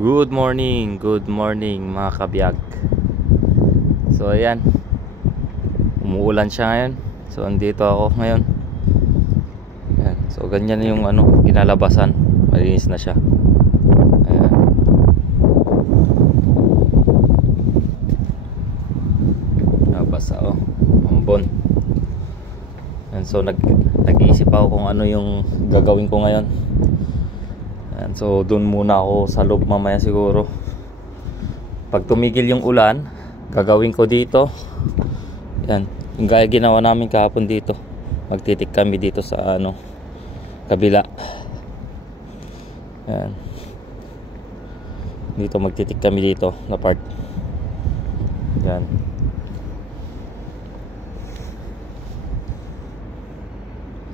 Good morning mga kabiyag. So ayan, umuulan siya ngayon. So andito ako ngayon. Ayan. So ganyan yung kinalabasan. Malinis na siya. Ayan. Nabasa ambon. Ayan. So nag-iisip ako kung ano yung gagawin ko ngayon. Ayan. So dun muna ako sa loob mamaya siguro. Pag tumigil yung ulan, gagawin ko dito. Yan, yung gaya ginawa namin kahapon dito. Magtitik kami dito sa kabila. Yan. Dito magtitik kami dito na part. Yan.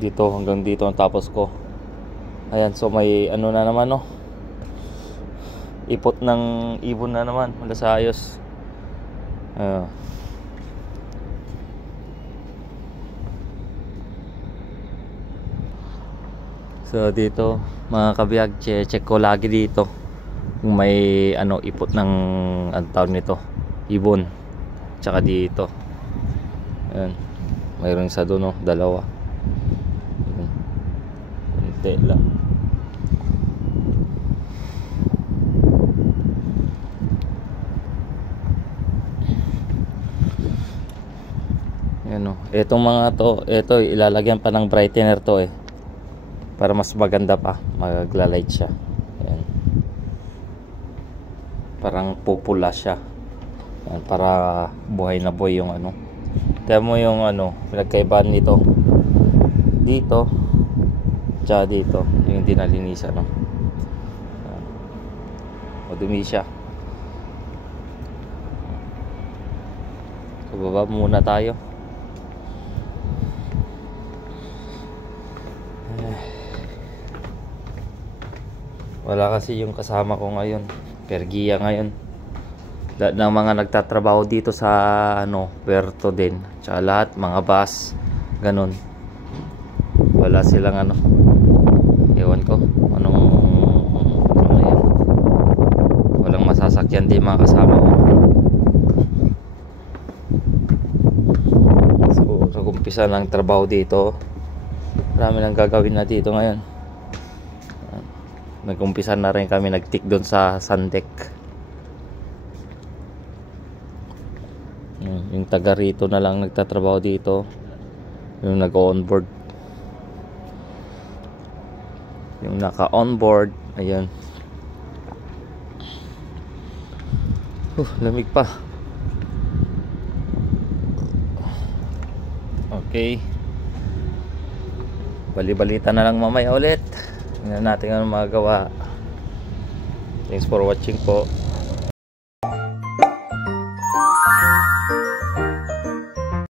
Dito hanggang dito ang tapos ko. Ayan, so may na naman ipot ng ibon na naman mula sa ayos. So dito mga kabiyag, check ko lagi dito kung may ipot ng tawag nito, ibon. Tsaka dito. Ayan. Mayroon isa doon dalawa. Konti lang. Etong mga to, ito ilalagyan pa ng brightener to para mas maganda pa, magla-light siya. Ayan. Parang pupula siya. Ayan, para buhay na buhay yung Kaya mo yung pinagkaibahan nito dito tsaka dito, yung dinalinisan dumi siya. So baba muna tayo. Wala kasi yung kasama ko ngayon, pergiya ngayon. Lahat ng mga nagtatrabaho dito sa Puerto din, tsaka lahat mga bus ganun, wala silang ewan ko anong yan. Walang masasakyan din mga kasama ko. So umpisa ng trabaho dito, marami nang gagawin na dito ngayon. Nag-umpisa na rin kami nag-tick doon sa Sandeck. Yung taga rito na lang nagtatrabaho dito, yung nag-onboard, yung naka-onboard. Ayan. Lamig pa. Okay, bali-balita na lang mamaya ulit. Tingnan natin ano magagawa. Thanks for watching po.